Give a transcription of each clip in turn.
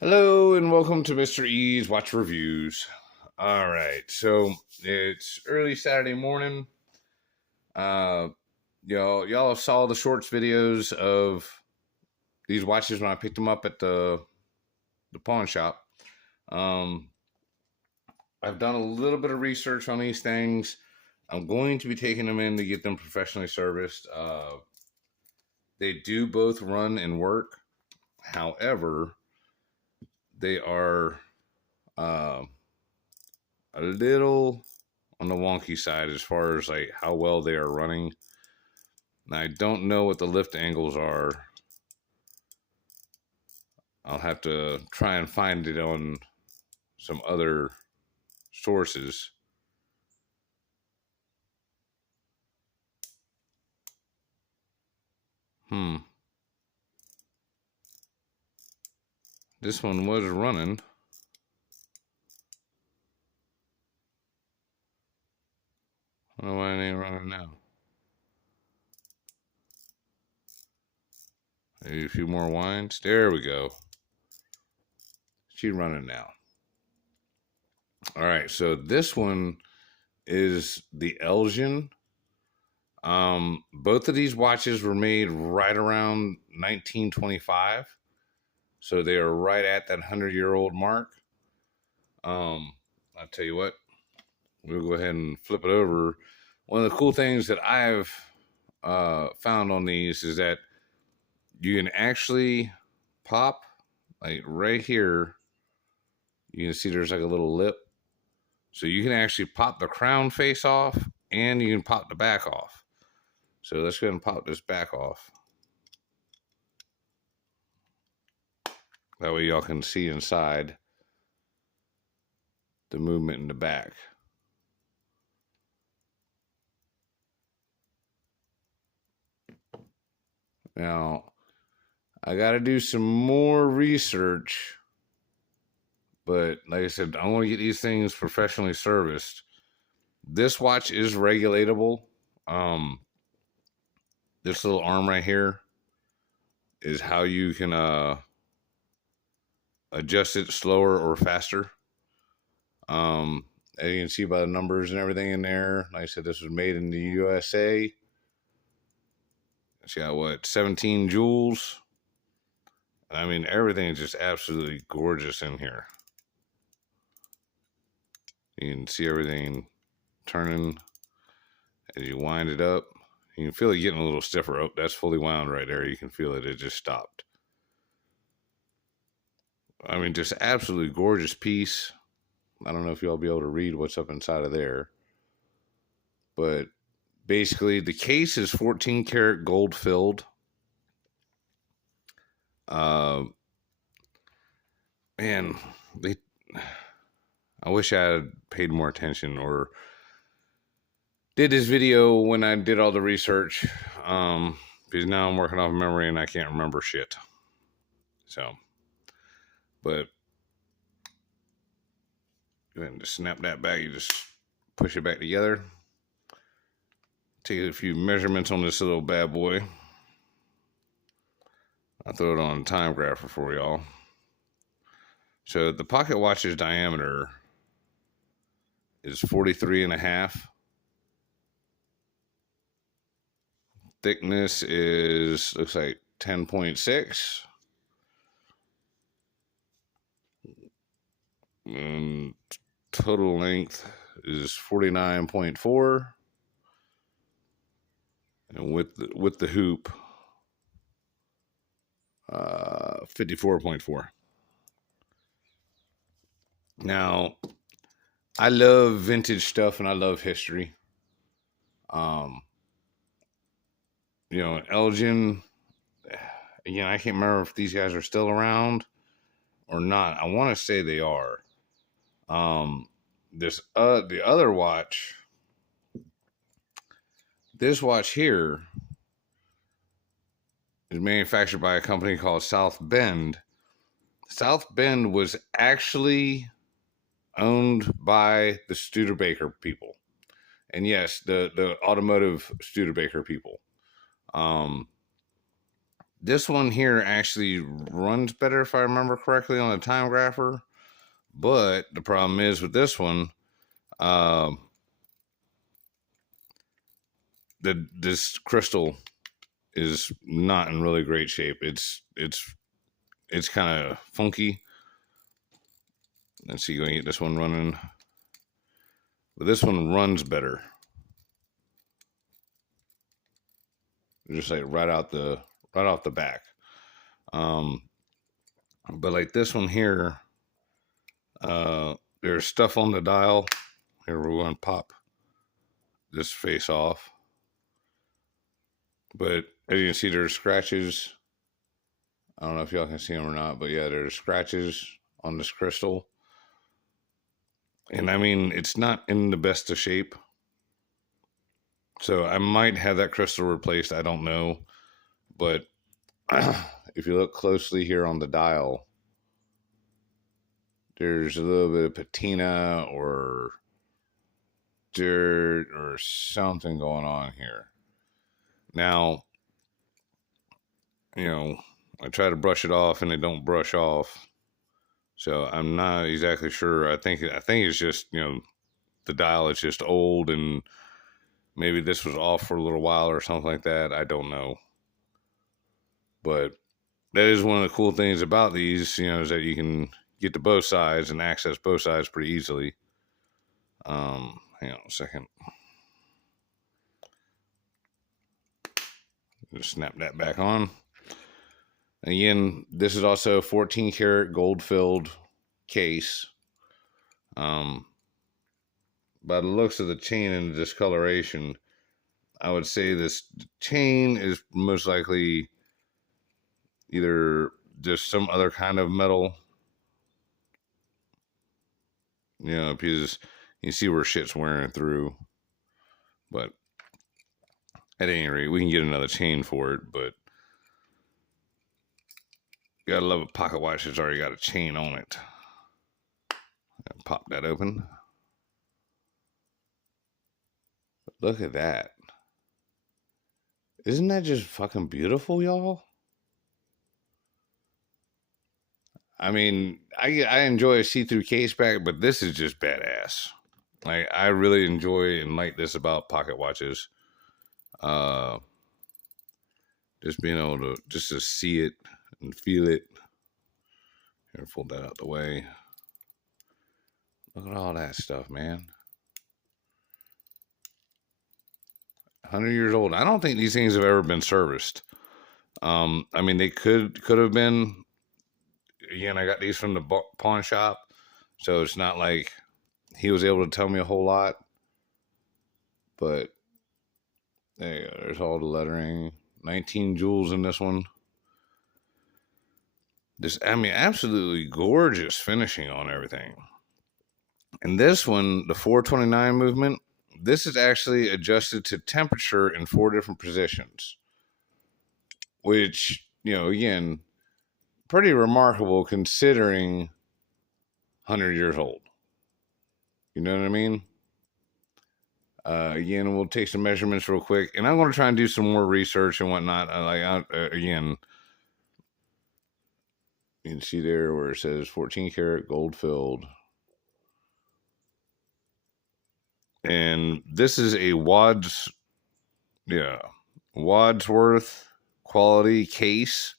Hello and welcome to Mr. E's Watch Reviews. All right, so it's early Saturday morning. Uh, y'all saw the shorts videos of these watches when I picked them up at the pawn shop. Um, I've done a little bit of research on these things. I'm going to be taking them in to get them professionally serviced. They do both run and work. However, they are uh, a little on the wonky side as far as like how well they are running. Now, I don't know what the lift angles are. I'll have to try and find it on some other sources. This one was running. I don't know why it ain't running now. Maybe a few more winds. There we go. She's running now. All right, so this one is the Elgin. Both of these watches were made right around 1925, so they are right at that 100-year-old mark. I'll tell you what, we'll go ahead and flip it over. One of the cool things that I've found on these is that you can actually pop, like right here, you can see there's like a little lip. So you can actually pop the crown face off and you can pop the back off. So let's go ahead and pop this back off. That way y'all can see inside the movement in the back. Now, I got to do some more research, but like I said, I want to get these things professionally serviced. This watch is regulatable. This little arm right here is how you can adjust it slower or faster. As you can see by the numbers and everything in there, like I said, this was made in the USA. It's got what, 17 jewels. I mean, everything is just absolutely gorgeous in here. You can see everything turning as you wind it up. You can feel it getting a little stiffer. Oh, that's fully wound right there. You can feel it. It just stopped. I mean, just absolutely gorgeous piece. I don't know if y'all be able to read what's up inside of there. But basically, the case is 14 karat gold filled. Man, I wish I had paid more attention or did this video when I did all the research. Because now I'm working off memory and I can't remember shit. So, but go ahead and just snap that back. You just push it back together. Take a few measurements on this little bad boy. I'll throw it on a time grapher for y'all. So the pocket watch's diameter is 43.5. Thickness is, looks like 10.6. And total length is 49.4. And with the hoop, 54.4. Now, I love vintage stuff and I love history. Elgin, again, I can't remember if these guys are still around or not. I want to say they are. The other watch, this watch here is manufactured by a company called South Bend. South Bend was actually owned by the Studebaker people. And yes, the automotive Studebaker people. This one here actually runs better, if I remember correctly, on the time grapher. But the problem is with this one, this crystal is not in really great shape. It's kind of funky. Let's see, going to get this one running. But this one runs better. Just like right off the back. But like this one here, there's stuff on the dial. Here we're going to pop this face off. But as you can see, there's scratches. I don't know if y'all can see them or not, but yeah, there's scratches on this crystal. And I mean, it's not in the best of shape. So I might have that crystal replaced. I don't know. But if you look closely here on the dial, there's a little bit of patina or dirt or something going on here. Now, I try to brush it off and it don't brush off. So I'm not exactly sure. I think it's just, the dial is just old and maybe this was off for a little while or something like that. I don't know. But that is one of the cool things about these, is that you can get to both sides and access both sides pretty easily. Hang on a second. Just snap that back on. Again, this is also a 14 karat gold filled case. By the looks of the chain and the discoloration, I would say this chain is most likely either just some other kind of metal, because you see where shit's wearing through. But at any rate, we can get another chain for it, but you gotta love a pocket watch that's already got a chain on it. Pop that open. Look at that. Isn't that just fucking beautiful, y'all? I mean, I enjoy a see-through case back, but this is just badass. Like, I really enjoy and like this about pocket watches. Just being able to see it and feel it. Here, fold that out the way. Look at all that stuff, man. 100 years old. I don't think these things have ever been serviced. I mean, they could have been. Again, I got these from the pawn shop, so it's not like he was able to tell me a whole lot. But there you go. There's all the lettering. 19 jewels in this one. Absolutely gorgeous finishing on everything. And this one, the 429 movement, this is actually adjusted to temperature in 4 different positions. Which, again, pretty remarkable considering 100 years old. You know what I mean? Again, we'll take some measurements real quick, and I'm going to try and do some more research and whatnot. Again, you can see there where it says 14 karat gold filled. And this is a Wadsworth quality case.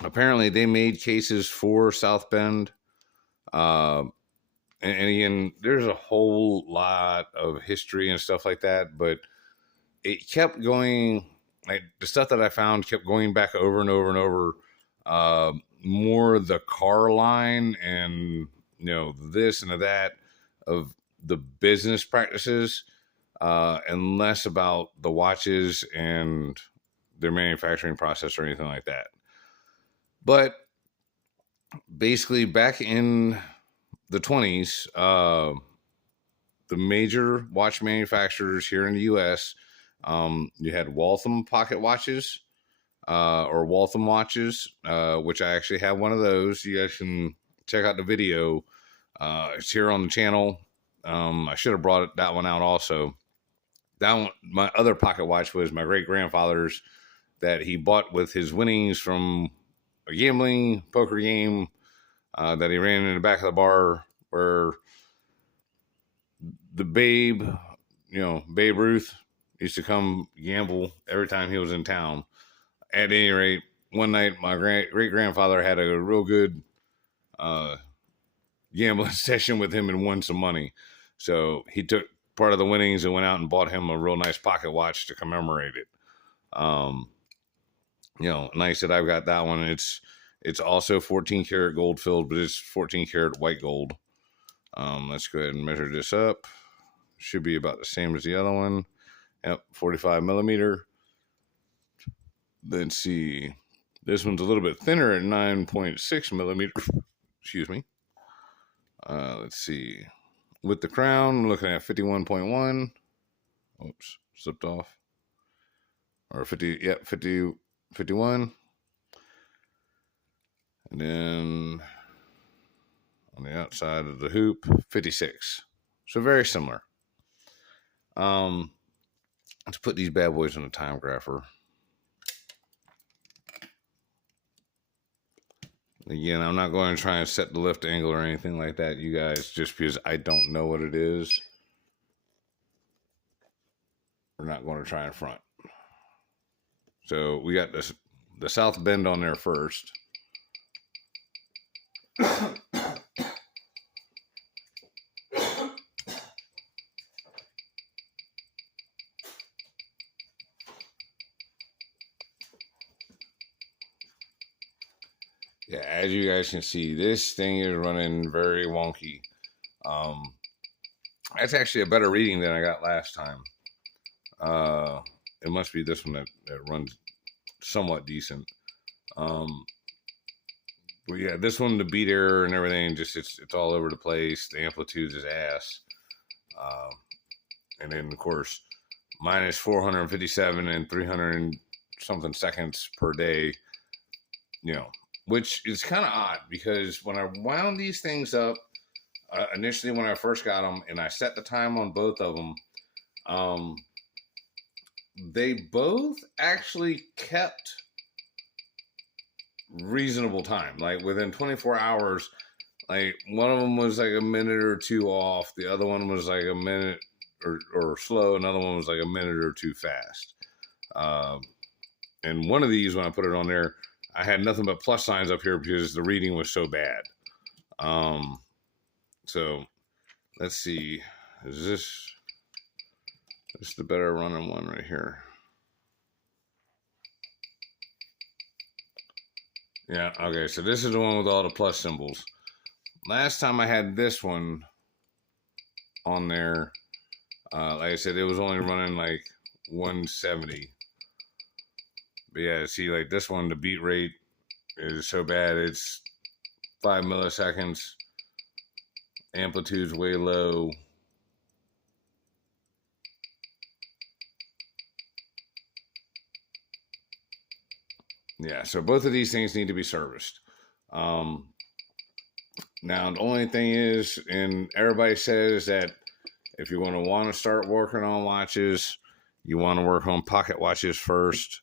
Apparently they made cases for South Bend. And again, there's a whole lot of history and stuff like that, but it kept going. Like, the stuff that I found kept going back over and over and over. More the car line and, this and that of the business practices, and less about the watches and their manufacturing process or anything like that. But basically, back in the 20s, the major watch manufacturers here in the U.S., you had Waltham pocket watches, or Waltham watches, which I actually have one of those. You guys can check out the video. It's here on the channel. I should have brought that one out also. That one, my other pocket watch was my great grandfather's. that he bought with his winnings from a gambling poker game that he ran in the back of the bar where the Babe, Babe Ruth used to come gamble every time he was in town. At any rate, one night my great grandfather had a real good gambling session with him and won some money. So he took part of the winnings and went out and bought him a real nice pocket watch to commemorate it. And I said, I've got that one. It's also 14 karat gold filled, but it's 14 karat white gold. Let's go ahead and measure this up. Should be about the same as the other one. Yep, 45 millimeter. Let's see. This one's a little bit thinner at 9.6 millimeter. Excuse me. Let's see. With the crown, I'm looking at 51.1. Oops, slipped off. Or 51. And then on the outside of the hoop, 56. So very similar. Let's put these bad boys on a time grapher. Again, I'm not going to try and set the lift angle or anything like that, you guys, just because I don't know what it is. We're not going to try in front. So we got the south bend on there first. Yeah, as you guys can see, this thing is running very wonky. That's actually a better reading than I got last time. It must be this one that runs somewhat decent. But yeah, this one, the beat error and everything, just it's all over the place. The amplitude is ass. And then of course, mine is 457 and 300 and something seconds per day. Which is kind of odd because when I wound these things up, initially when I first got them and I set the time on both of them, they both actually kept reasonable time. Like within 24 hours, like one of them was like a minute or two off. The other one was like a minute or slow. Another one was like a minute or two fast. And one of these, when I put it on there, I had nothing but plus signs up here because the reading was so bad. So let's see. Is this the better running one right here? Yeah, okay, so this is the one with all the plus symbols. Last time I had this one on there, like I said, it was only running like 170. But yeah, see, like this one, the beat rate is so bad, it's 5 milliseconds. Amplitude's way low. Yeah, so both of these things need to be serviced. Now, the only thing is, and everybody says that if you're going to want to start working on watches, you want to work on pocket watches first.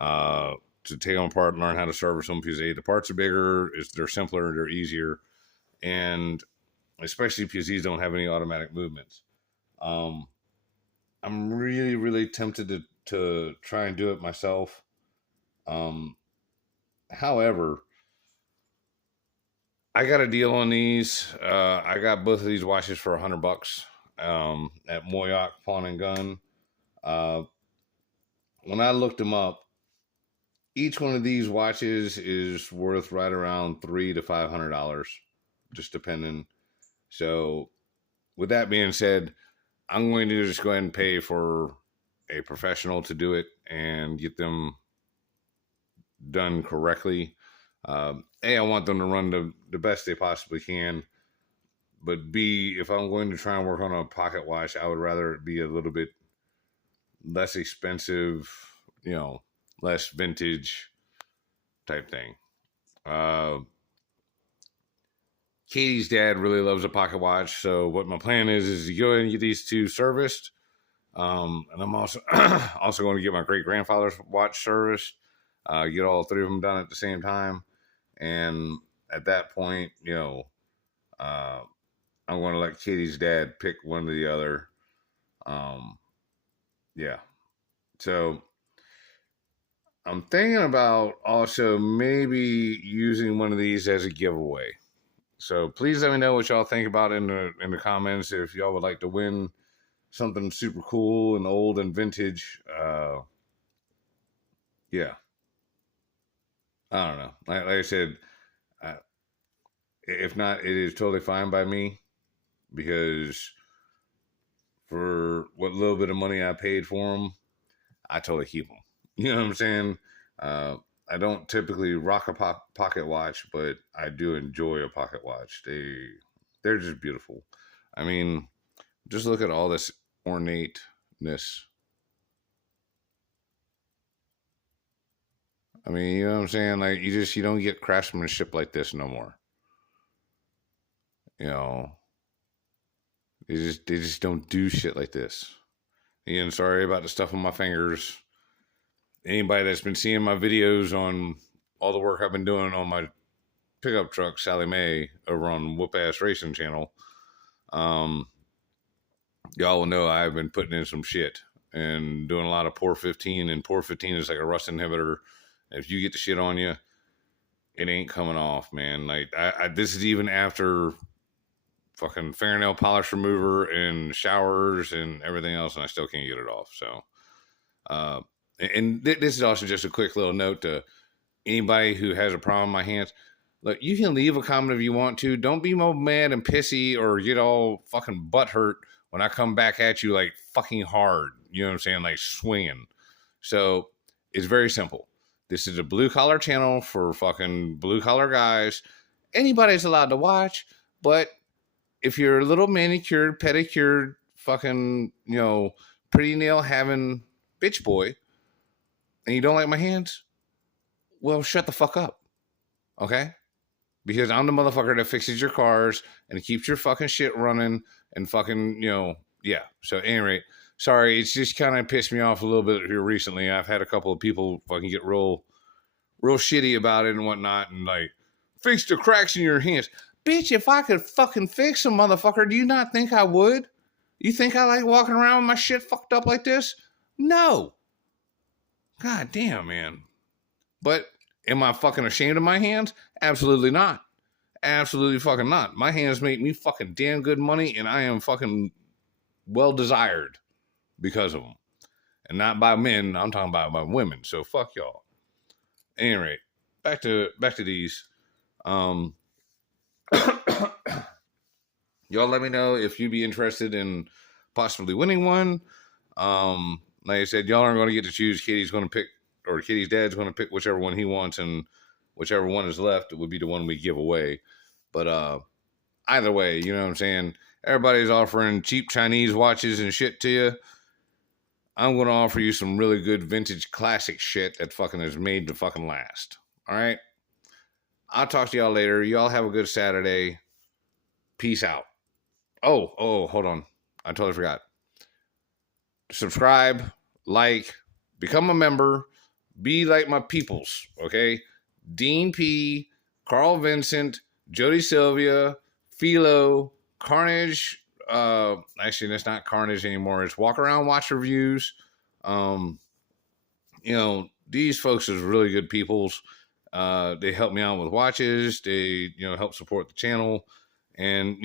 To take them apart and learn how to service them because the parts are bigger, they're simpler, they're easier, and especially because these don't have any automatic movements. I'm really, really tempted to try and do it myself. However, I got a deal on these. I got both of these watches for $100 at Moyock Pawn and Gun. When I looked them up, each one of these watches is worth right around $300 to $500, just depending. So, with that being said, I'm going to just go ahead and pay for a professional to do it and get them done correctly. A, I want them to run the best they possibly can. But B, if I'm going to try and work on a pocket watch, I would rather it be a little bit less expensive, less vintage type thing. Katie's dad really loves a pocket watch, so what my plan is to go ahead and get these two serviced. And I'm also also going to get my great grandfather's watch service. Get all three of them done at the same time, and at that point, uh, I'm going to let Katie's dad pick one or the other. Um, yeah. So I'm thinking about also maybe using one of these as a giveaway. So please let me know what y'all think about in the comments. If y'all would like to win something super cool and old and vintage, yeah, I don't know. Like I said, uh, if not, it is totally fine by me because for what little bit of money I paid for them, I totally keep them. You know what I'm saying? Uh, I don't typically rock a pocket watch, but I do enjoy a pocket watch. They're just beautiful. I mean, just look at all this ornateness. I mean, you know what I'm saying? Like you don't get craftsmanship like this no more. You know, they just don't do shit like this. Again, sorry about the stuff on my fingers. Anybody that's been seeing my videos on all the work I've been doing on my pickup truck, Sally Mae, over on Whoop Ass Racing Channel, um, y'all will know I've been putting in some shit and doing a lot of Pour 15. And Pour 15 is like a rust inhibitor. If you get the shit on you, it ain't coming off, man. Like this is even after fucking fingernail polish remover and showers and everything else, and I still can't get it off. So, this is also just a quick little note to anybody who has a problem with my hands. Look, you can leave a comment if you want to. Don't be more mad and pissy or get all fucking butthurt when I come back at you like fucking hard. You know what I'm saying? Like swinging. So it's very simple. This is a blue collar channel for fucking blue collar guys. Anybody's allowed to watch, but if you're a little manicured, pedicured, fucking, pretty nail having bitch boy, and you don't like my hands, well, shut the fuck up. Okay? Because I'm the motherfucker that fixes your cars and keeps your fucking shit running and fucking, yeah. So, at any rate, sorry, it's just kind of pissed me off a little bit here recently. I've had a couple of people fucking get real shitty about it and whatnot, and like, fix the cracks in your hands. Bitch, if I could fucking fix them, motherfucker, do you not think I would? You think I like walking around with my shit fucked up like this? No. God damn, man. But am I fucking ashamed of my hands? Absolutely not. Absolutely fucking not. My hands make me fucking damn good money, and I am fucking well desired because of them. And not by men, I'm talking about by women. So fuck y'all. At any rate, back to these. Y'all let me know if you'd be interested in possibly winning one. Like I said, y'all aren't going to get to choose. Katie's going to pick, or Katie's dad's going to pick whichever one he wants, and whichever one is left would be the one we give away. But either way, you know what I'm saying? Everybody's offering cheap Chinese watches and shit to you. I'm going to offer you some really good vintage classic shit that fucking is made to fucking last. All right? I'll talk to y'all later. Y'all have a good Saturday. Peace out. Oh, hold on. I totally forgot. Subscribe, like, become a member, be like my peoples, okay? Dean P, Carl Vincent, Jody Sylvia, Philo, Carnage. Actually, that's not Carnage anymore. It's Walk Around Watch Reviews. These folks is really good peoples. They help me out with watches. They, help support the channel. And,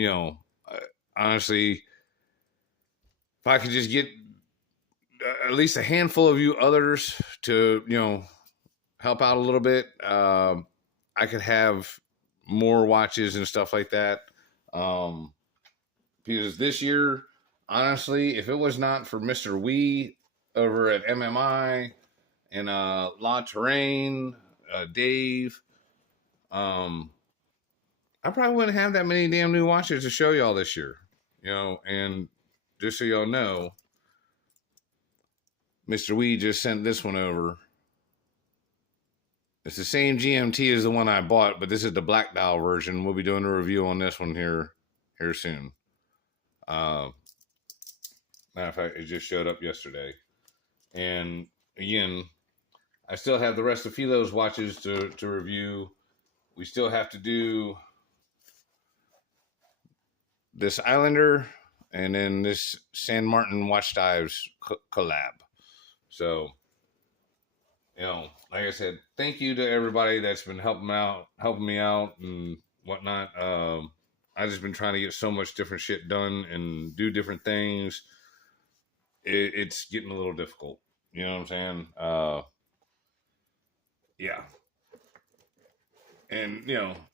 honestly, if I could just get at least a handful of you others to, help out a little bit, I could have more watches and stuff like that. Because this year, honestly, if it was not for Mr. Wee over at MMI and La Terrain, Dave, I probably wouldn't have that many damn new watches to show y'all this year. And just so y'all know, Mr. Wee just sent this one over. It's the same GMT as the one I bought, but this is the black dial version. We'll be doing a review on this one here soon. Matter of fact, it just showed up yesterday. And again, I still have the rest of Philo's watches to review. We still have to do this Islander and then this San Martin Watch Dives collab. So, like I said, thank you to everybody that's been helping me out and whatnot. I just been trying to get so much different shit done and do different things. It's getting a little difficult. You know what I'm saying? Yeah. And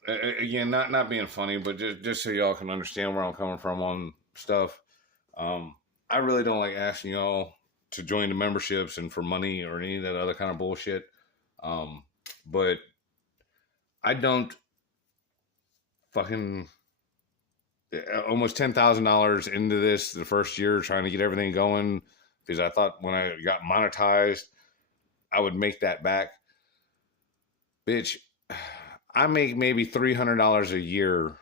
again, not being funny, but just so y'all can understand where I'm coming from on stuff. I really don't like asking y'all to join the memberships and for money or any of that other kind of bullshit. But I don't fucking almost $10,000 into this the first year trying to get everything going because I thought when I got monetized, I would make that back. Bitch, I make maybe $300 a year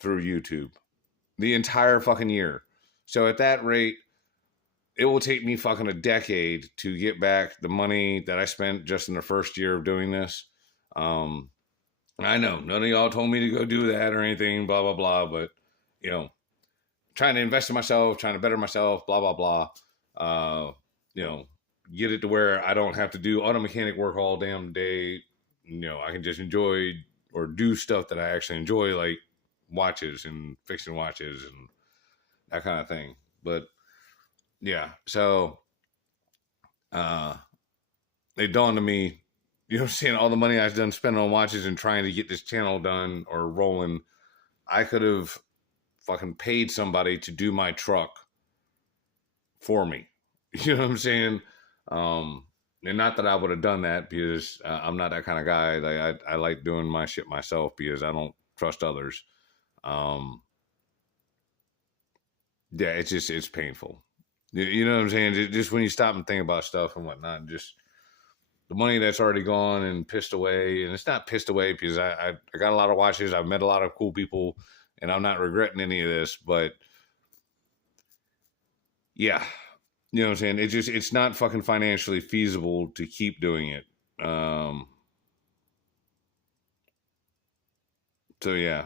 through YouTube. The entire fucking year. So at that rate, it will take me fucking a decade to get back the money that I spent just in the first year of doing this. I know none of y'all told me to go do that or anything, blah, blah, blah. But, trying to invest in myself, trying to better myself, blah, blah, blah. Get it to where I don't have to do auto mechanic work all damn day. I can just enjoy or do stuff that I actually enjoy, like watches and fixing watches and that kind of thing. But yeah, so it dawned on me, seeing all the money I've done spending on watches and trying to get this channel done or rolling, I could have fucking paid somebody to do my truck for me. You know what I'm saying? And not that I would have done that because I'm not that kind of guy. Like I like doing my shit myself because I don't trust others. Yeah, it's painful. You know what I'm saying? Just when you stop and think about stuff and whatnot, just the money that's already gone and pissed away. And it's not pissed away because I got a lot of watches. I've met a lot of cool people and I'm not regretting any of this, but yeah, you know what I'm saying? It's not fucking financially feasible to keep doing it. So yeah.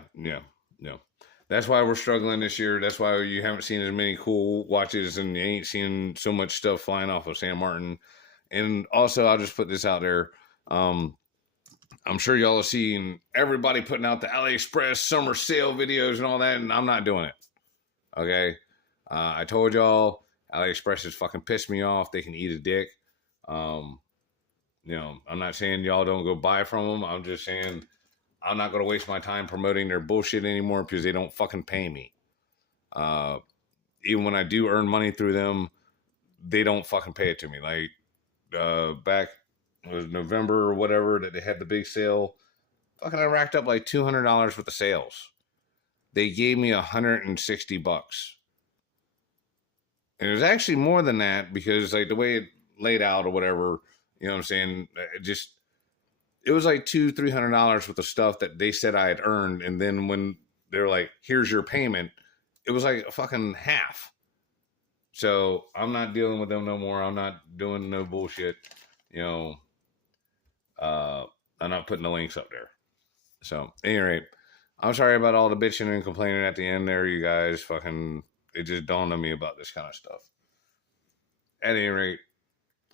That's why we're struggling this year. That's why you haven't seen as many cool watches and you ain't seen so much stuff flying off of San Martin. And also, I'll just put this out there. I'm sure y'all have seen everybody putting out the AliExpress summer sale videos and all that, and I'm not doing it. Okay? I told y'all, AliExpress has fucking pissed me off. They can eat a dick. I'm not saying y'all don't go buy from them. I'm just saying I'm not going to waste my time promoting their bullshit anymore because they don't fucking pay me. Even when I do earn money through them, they don't fucking pay it to me. Like, back, it was November or whatever that they had the big sale. Fucking I racked up like $200 worth of sales. They gave me $160. And it was actually more than that because like the way it laid out or whatever, you know what I'm saying? It was like $200-$300 worth of stuff that they said I had earned. And then when they're like, here's your payment, it was like a fucking half. So I'm not dealing with them no more. I'm not doing no bullshit. I'm not putting the links up there. So, at any rate, I'm sorry about all the bitching and complaining at the end there, you guys. Fucking, it just dawned on me about this kind of stuff. At any rate,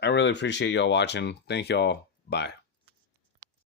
I really appreciate y'all watching. Thank y'all. Bye.